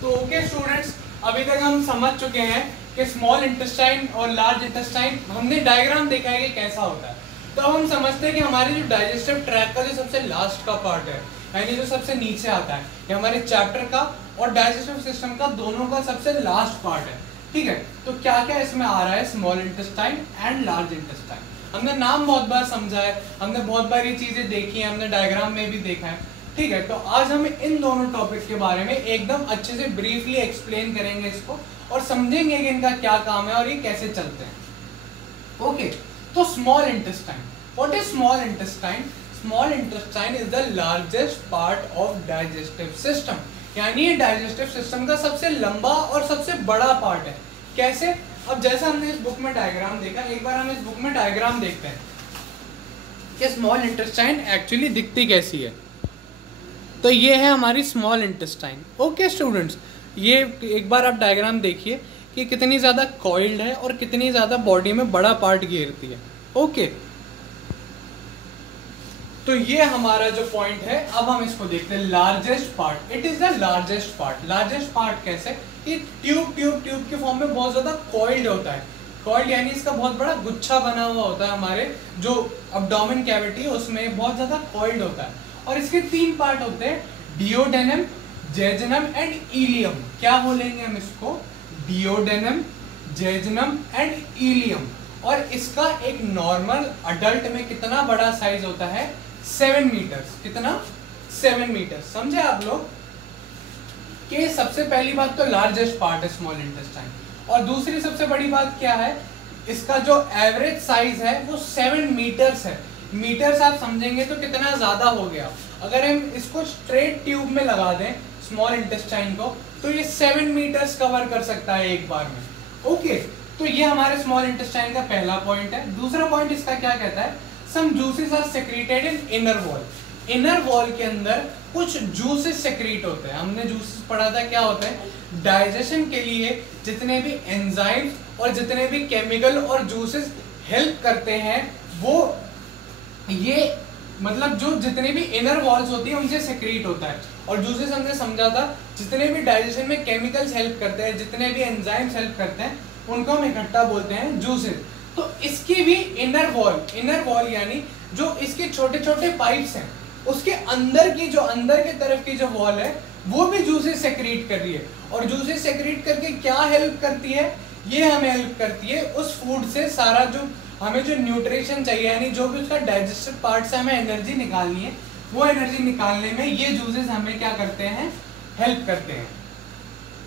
तो okay students, अभी तक हम समझ चुके हैं कि स्मॉल इंटेस्टाइन और लार्ज इंटेस्टाइन, हमने डायग्राम देखा है कि कैसा होता है। तो अब हम समझते हैं कि हमारे जो डाइजेस्टिव ट्रैक का जो सबसे लास्ट का पार्ट है, यानी जो सबसे नीचे आता है, ये हमारे चैप्टर का और डाइजेस्टिव सिस्टम का दोनों का सबसे लास्ट पार्ट है। ठीक है, तो क्या क्या इसमें आ रहा है, small intestine and large intestine. हमने नाम बहुत बार समझा है, हमने बहुत बार ये चीजें देखी है, हमने डायग्राम में भी देखा है। ठीक है, तो आज हम इन दोनों टॉपिक के बारे में एकदम अच्छे से ब्रीफली एक्सप्लेन करेंगे इसको और समझेंगे कि इनका क्या काम है और ये कैसे चलते हैं। ओके, तो small intestine, what is small intestine? Small intestine is the largest part of digestive system, यानी ये डाइजेस्टिव सिस्टम का सबसे लंबा और सबसे बड़ा पार्ट है। कैसे? अब जैसा हमने इस बुक में डायग्राम देखा, एक बार हम इस बुक में डायग्राम देखते हैं कि स्मॉल इंटेस्टाइन एक्चुअली दिखती कैसी है। तो ये है हमारी स्मॉल इंटेस्टाइन। ओके स्टूडेंट्स, ये एक बार आप डायग्राम देखिए कि कितनी ज़्यादा कॉइल्ड है और कितनी ज़्यादा बॉडी में बड़ा पार्ट घेरती है। ओके, तो ये हमारा जो पॉइंट है, अब हम इसको देखते हैं largest part. It is the largest part. Largest part कैसे? कि ट्यूब के फॉर्म में बहुत ज़्यादा कॉइल्ड होता है। कॉइल्ड यानी इसका बहुत बड़ा गुच्छा बना हुआ होता है, हमारे जो अब्डोमेन कैविटी है उसमें बहुत ज़्यादा कॉइल्ड होता है। और इसके 3 पार्ट होते हैं, डियोडेनम, जेजुनम एंड इलियम। क्या बोलेंगे हम इसको? डियोडेनम, जेजुनम एंड इलियम। और इसका एक नॉर्मल अडल्ट में कितना बड़ा साइज होता है? 7 मीटर्स। कितना? 7 मीटर्स। समझे आप लोग कि सबसे पहली बात तो लार्जेस्ट पार्ट है स्मॉल इंटेस्टाइन, और दूसरी सबसे बड़ी बात क्या है, इसका जो एवरेज साइज है वो 7 मीटर्स है। मीटर्स आप समझेंगे तो कितना ज्यादा हो गया। अगर हम इसको स्ट्रेट ट्यूब में लगा दें स्मॉल इंटेस्टाइन को, तो ये 7 मीटर्स कवर कर सकता है एक बार में। ओके, तो ये हमारे स्मॉल इंटेस्टाइन का पहला पॉइंट है। दूसरा पॉइंट इसका क्या कहता है? Some juices are secreted in inner wall. Inner wall के अंदर कुछ जूसेस सेक्रेट होते हैं। हमने जूसेस पढ़ा था, क्या होता है? डाइजेशन के लिए जितने भी एंजाइम्स और जितने भी केमिकल और जूसेस हेल्प करते हैं, वो ये मतलब जो जितने भी इनर वॉल्स होती है उनसे सेक्रेट होता है। और जूसेस हमने समझा था, जितने भी डाइजेशन में केमिकल्स हेल्प करते हैं, जितने भी एंजाइम्स हेल्प करते हैं, उनको हम इकट्ठा बोलते हैं जूसेस। तो इसकी भी इनर वॉल यानी जो इसके छोटे छोटे पाइप्स हैं, उसके अंदर की जो अंदर के तरफ की जो वॉल है, वो भी जूसेस सेक्रेट कर रही है। और जूसेस सेक्रेट करके क्या हेल्प करती है? ये हमें हेल्प करती है उस फूड से सारा जो हमें जो न्यूट्रिशन चाहिए, यानी जो भी उसका डाइजेस्टिव पार्ट से हमें एनर्जी निकालनी है, वो एनर्जी निकालने में ये जूसेस हमें क्या करते हैं? हेल्प करते हैं।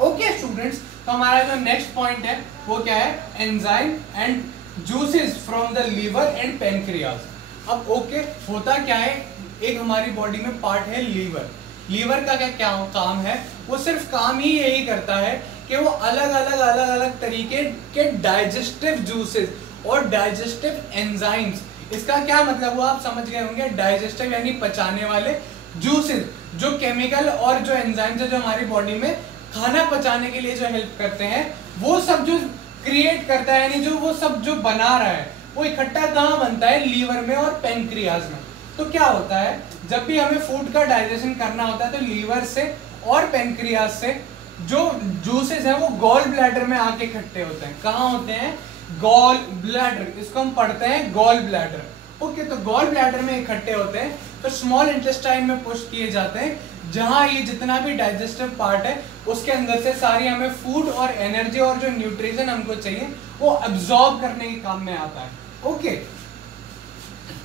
ओके स्टूडेंट्स, तो हमारा जो नेक्स्ट पॉइंट है वो क्या है? Enzyme and juices from the liver and pancreas. अब ओके, होता क्या है, एक हमारी बॉडी में पार्ट है लीवर। लीवर का क्या काम है? वो सिर्फ काम ही यही करता है कि वो अलग अलग तरीके के डाइजेस्टिव जूसेस और डाइजेस्टिव एंजाइम्स, इसका क्या मतलब वो आप समझ गए होंगे। डाइजेस्टिव यानी पचाने वाले जूसेस, जो केमिकल और जो एंजाइम्स है जो हमारी बॉडी में खाना पचाने के लिए जो हेल्प करते हैं, वो सब जो क्रिएट करता है, यानी जो वो सब जो बना रहा है, वो इकट्ठा कहाँ बनता है? लीवर में और पैनक्रियाज में। तो क्या होता है, जब भी हमें फूड का डाइजेशन करना होता है, तो लीवर से और पैनक्रियाज से जो जूसेस हैं वो गॉल ब्लैडर में आके इकट्ठे होते हैं। कहाँ होते हैं? गॉल ब्लैडर, इसको हम पढ़ते हैं गॉल ब्लैडर। ओके, तो गॉल ब्लैडर में इकट्ठे होते हैं, तो स्मॉल इंटेस्टाइन में पुश किए जाते हैं, जहां ये जितना भी डाइजेस्टिव पार्ट है उसके अंदर से सारी हमें फूड और एनर्जी और जो न्यूट्रिशन हमको चाहिए वो अब्सॉर्ब करने के काम में आता है। ओके,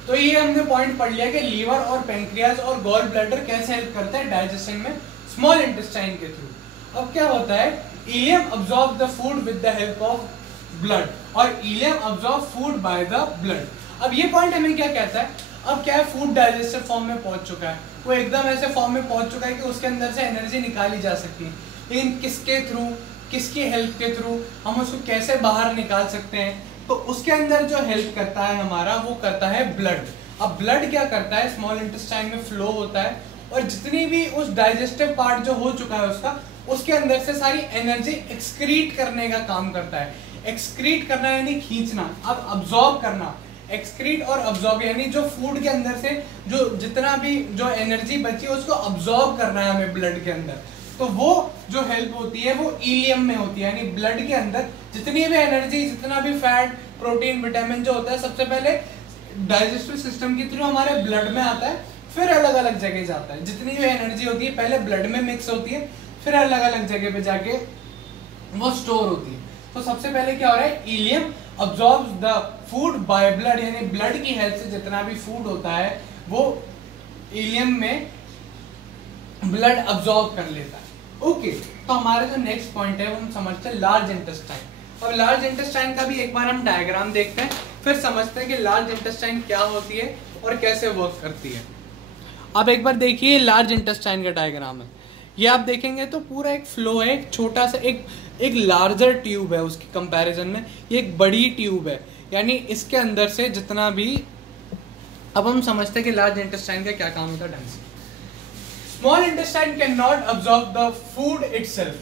तो ये हमने पॉइंट पढ़ लिया कि लीवर और पैनक्रियाज और गॉल ब्लैडर कैसे हेल्प करते हैं डाइजेशन में स्मॉल इंटेस्टाइन के थ्रू। अब क्या होता है? Ileum absorb the food with the help of blood, और ileum absorb food by the blood. अब ये पॉइंट हमें क्या कहता है? अब क्या है, फूड डाइजेस्टिव फॉर्म में पहुंच चुका है, वो एकदम ऐसे फॉर्म में पहुंच चुका है कि उसके अंदर से एनर्जी निकाली जा सकती है, लेकिन किसके थ्रू, किसकी हेल्प के थ्रू, हम उसको कैसे बाहर निकाल सकते हैं? तो उसके अंदर जो हेल्प करता है हमारा, वो करता है ब्लड। अब ब्लड क्या करता है? स्मॉल इंटेस्टाइन में फ्लो होता है, और जितनी भी उस डाइजेस्टिव पार्ट जो हो चुका है उसका, उसके अंदर से सारी एनर्जी एक्सक्रीट करने का काम करता है। एक्सक्रीट करना यानी खींचना, अब अब्सॉर्ब करना। एक्सक्रीट और अब्सॉर्ब यानी जो फूड के अंदर से जो जितना भी जो एनर्जी बची है उसको अब्सॉर्ब करना है हमें ब्लड के अंदर। तो वो जो हेल्प होती है वो इलियम में होती है, यानी ब्लड के अंदर जितनी भी एनर्जी, जितना भी फैट, प्रोटीन, विटामिन जो होता है सबसे पहले डाइजेस्टिव सिस्टम के थ्रू हमारे ब्लड में आता है, फिर अलग अलग जगह जाता है। जितनी भी एनर्जी होती है पहले ब्लड में मिक्स होती है, फिर अलग अलग जगह पे जाके वो स्टोर होती है। तो सबसे पहले क्या हो रहा है, ileum absorbs the food by blood, यानी ब्लड की हेल्प से जितना भी फूड होता है वो इलियम में ब्लड अब्सॉर्ब कर लेता है। ओके, तो हमारा जो नेक्स्ट पॉइंट है वो हम समझते हैं लार्ज इंटेस्टाइन। अब लार्ज इंटेस्टाइन का भी एक बार हम डायग्राम देखते हैं, फिर समझते हैं कि लार्ज इंटेस्टाइन क्या होती है और कैसे वर्क करती है। अब एक बार देखिए लार्ज इंटेस्टाइन का डायग्राम है, ये आप देखेंगे तो पूरा एक फ्लो है, एक छोटा सा एक लार्जर ट्यूब है उसकी कंपैरिजन में, ये एक बड़ी ट्यूब है, यानी इसके अंदर से जितना भी, अब हम समझते हैं कि लार्ज इंटेस्टाइन का क्या काम होता है ढंग से। Small intestine can not absorb the food itself.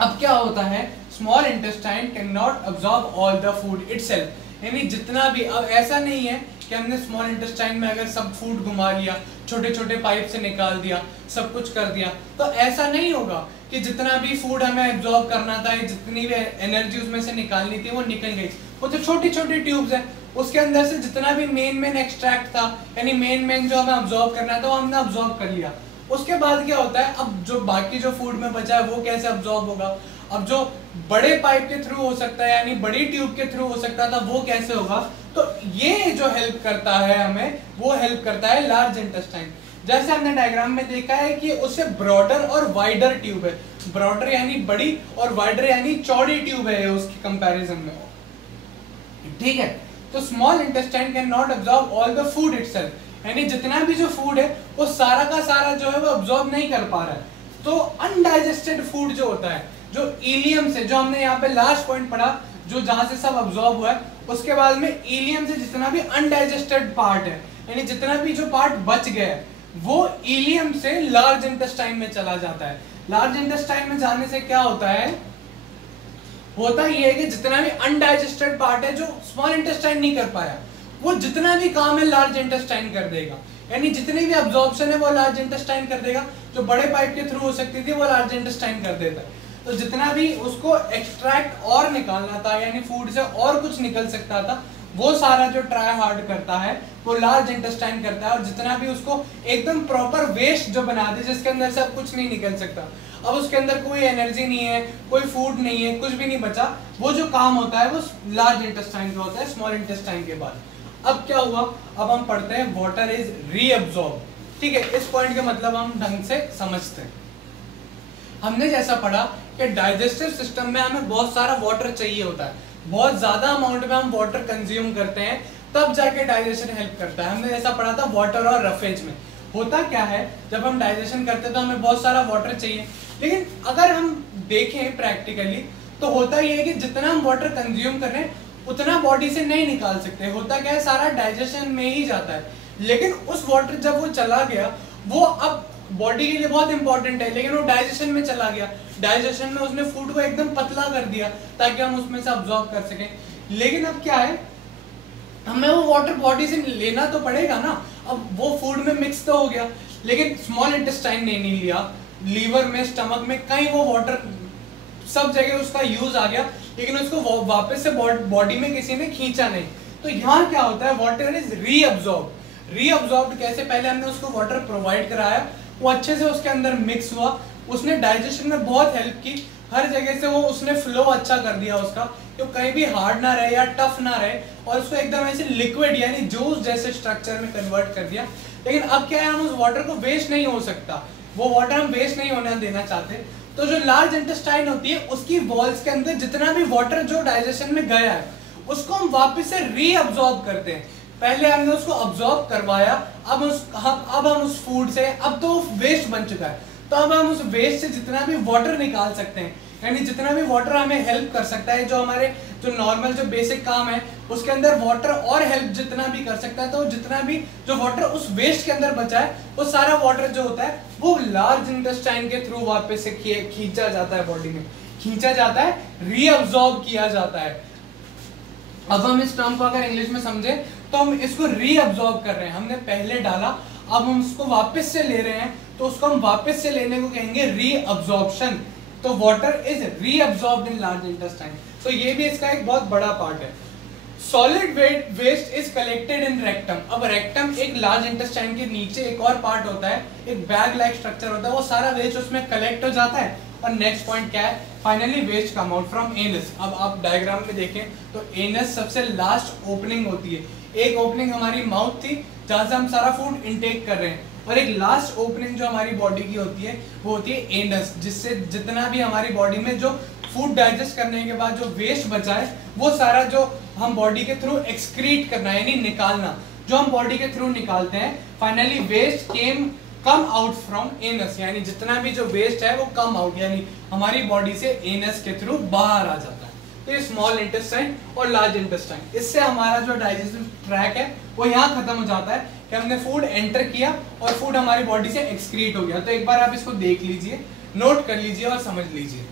अब क्या होता है, small intestine can not absorb all the food itself, यानी जितना भी, अब ऐसा नहीं है कि हमने स्मॉल इंटेस्टाइन में अगर सब फूड घुमा लिया, छोटे छोटे पाइप से निकाल दिया, सब कुछ कर दिया, तो ऐसा नहीं होगा कि जितना भी फूड हमें एब्जॉर्ब करना था, जितनी भी एनर्जी उसमें से निकालनी थी वो निकल गई। वो तो छोटी छोटी ट्यूब्स हैं, उसके अंदर से जितना भी मेन एक्सट्रैक्ट था, यानी मेन जो हमें अब्जॉर्ब करना था वो हमने अब्जॉर्ब कर लिया। उसके बाद क्या होता है, अब जो बाकी जो फूड में बचा है वो कैसे अब्जॉर्ब होगा, अब जो बड़े पाइप के थ्रू हो सकता है, यानी बड़ी ट्यूब के थ्रू हो सकता था, वो कैसे होगा। तो ये जो हेल्प करता है हमें, वो हेल्प करता है लार्ज इंटेस्टाइन। जैसे हमने डायग्राम में देखा है कि उससे ब्रॉडर और वाइडर ट्यूब है, ब्रॉडर यानी बड़ी और वाइडर यानी चौड़ी ट्यूब है उसकी कंपैरिजन में, ठीक है। तो small intestine can not absorb all the food itself, यानी जितना भी जो फूड है वो सारा का सारा जो है वो अब्सॉर्ब नहीं कर पा रहा है। तो अनडाइजेस्टेड फूड जो होता है, जो इलियम से, जो हमने यहाँ पे लास्ट पॉइंट पढ़ा, जो जहां से सब अब्सॉर्ब हुआ है, उसके बाद में इलियम से जितना भी अनडाइजेस्टेड पार्ट है, यानी जितना भी जो पार्ट बच गया है, वो इलियम से लार्ज इंटेस्टाइन में चला जाता है। लार्ज इंटेस्टाइन में जाने से क्या होता है, होता ये है कि जितना भी अनडाइजेस्टेड पार्ट है जो स्मॉल इंटेस्टाइन नहीं कर पाया, वो जितना भी काम है लार्ज इंटेस्टाइन कर देगा, यानी जितनी भी अब्जॉर्प्शन है वो लार्ज इंटेस्टाइन कर देगा। जो बड़े पाइप के थ्रू हो सकती थी वो लार्ज इंटेस्टाइन कर देता है। तो जितना भी उसको एक्सट्रैक्ट और निकालना था, यानी फूड से और कुछ निकल सकता था, वो सारा जो ट्राई हार्ड करता है वो लार्ज इंटेस्टाइन करता है। और जितना भी उसको एकदम प्रॉपर वेस्ट जो बना दे, जिसके अंदर से अब कुछ नहीं निकल सकता, अब उसके अंदर कोई एनर्जी नहीं है, कोई फूड नहीं है, कुछ भी नहीं बचा, वो जो काम होता है वो लार्ज इंटेस्टाइन का होता है स्मॉल इंटेस्टाइन के बाद। अब क्या हुआ, अब हम पढ़ते हैं वाटर इज रीअब्सॉर्ब, ठीक है। इस पॉइंट का मतलब हम ढंग से समझते हैं। हमने जैसा पढ़ा कि डाइजेस्टिव सिस्टम में हमें बहुत सारा वाटर चाहिए होता है, बहुत ज्यादा अमाउंट में हम वाटर कंज्यूम करते हैं, तब जाके डाइजेशन हेल्प करता है। हमने जैसा पढ़ा था वाटर और रफेज में होता क्या है, जब हम डाइजेशन करते हैं तो हमें बहुत सारा वाटर चाहिए, लेकिन अगर हम देखें प्रैक्टिकली तो होता ये है कि जितना हम वाटर कंज्यूम कर रहे हैं उतना बॉडी से नहीं निकाल सकते। होता क्या है, सारा डाइजेशन में ही जाता है, लेकिन उस वाटर जब वो चला गया, वो अब बॉडी के लिए बहुत इंपॉर्टेंट है, लेकिन वो डाइजेशन में चला गया, डाइजेशन में उसने फूड को एकदम पतला कर दिया ताकि हम उसमें से अब्सॉर्ब कर सकें। लेकिन अब क्या है, हमें वो वाटर बॉडी से लेना तो पड़ेगा ना। अब वो फूड में मिक्स तो हो गया, लेकिन स्मॉल इंटेस्टाइन ने नहीं लिया, लीवर में, स्टमक में, कहीं वो वाटर सब जगह उसका यूज आ गया, लेकिन उसको वापस से बॉडी में किसी ने खींचा नहीं। तो यहाँ क्या होता है, वाटर इज रीअब्सॉर्ब। रीअब्सॉर्ब कैसे, पहले हमने उसको वाटर प्रोवाइड कराया, वो अच्छे से उसके अंदर मिक्स हुआ, उसने डाइजेशन में बहुत हेल्प की, हर जगह से वो उसने फ्लो अच्छा कर दिया उसका, तो कहीं भी हार्ड ना रहे या टफ ना रहे, और उसको एकदम ऐसे लिक्विड यानी जूस जैसे स्ट्रक्चर में कन्वर्ट कर दिया। लेकिन अब क्या है, हम उस वाटर को वेस्ट नहीं हो सकता, वो वाटर हम वेस्ट नहीं होने देना चाहते। तो जो लार्ज इंटेस्टाइन होती है उसकी वॉल्स के अंदर जितना भी वाटर जो डाइजेशन में गया है उसको हम वापस से रीअब्सॉर्ब करते हैं। पहले हमने उसको अब्सॉर्ब करवाया, अब हम उस फूड से, अब तो वेस्ट बन चुका है, तो अब हम उस वेस्ट से जितना भी वाटर निकाल सकते हैं, यानी जितना भी वाटर हमें हेल्प कर सकता है, जो हमारे जो नॉर्मल जो बेसिक काम है उसके अंदर वाटर और हेल्प जितना भी कर सकता है, तो जितना भी जो वाटर उस वेस्ट के अंदर बचा है वो सारा वाटर जो होता है वो लार्ज इंटेस्टाइन के थ्रू वापस से खींचा जाता है, बॉडी में खींचा जाता है, रीअब्सॉर्ब किया जाता है। अब हम इस टर्म को अगर इंग्लिश में समझे तो हम इसको रीअब्सॉर्ब कर रहे हैं, हमने पहले डाला, अब हम उसको वापस से ले रहे हैं, तो उसको हम वापस से लेने को कहेंगे रीअब्जॉर्प्शन। तो water is reabsorbed in large intestine. तो ये भी इसका एक बहुत बड़ा पार्ट है। Solid waste is collected in rectum. अब रेक्टम एक लार्ज इंटेस्टाइन के नीचे एक और पार्ट होता है, एक बैग लाइक स्ट्रक्चर होता है, वो सारा वेस्ट उसमें कलेक्ट हो जाता है। और नेक्स्ट पॉइंट क्या है, finally waste come out from anus. अब आप डायग्राम में देखें तो एनस सबसे लास्ट ओपनिंग होती है। एक ओपनिंग हमारी माउथ थी जहां से हम सारा फूड इनटेक कर रहे हैं, और एक लास्ट ओपनिंग जो हमारी बॉडी की होती है वो होती है एनस, जिससे जितना भी हमारी बॉडी में जो फूड डाइजेस्ट करने के बाद जो वेस्ट बचा है वो सारा जो हम बॉडी के थ्रू एक्सक्रीट करना यानी निकालना, जो हम बॉडी के थ्रू निकालते हैं, finally waste come out from anus, यानी जितना भी जो वेस्ट है वो कम आउट यानी हमारी बॉडी से एनस के थ्रू बाहर आ जाता है। तो ये स्मॉल इंटेस्टाइन और लार्ज इंटेस्टाइन, इससे हमारा जो डाइजेस्टिव ट्रैक है वो यहाँ खत्म हो जाता है कि हमने फूड एंटर किया और फूड हमारी बॉडी से एक्सक्रीट हो गया। तो एक बार आप इसको देख लीजिए, नोट कर लीजिए और समझ लीजिए।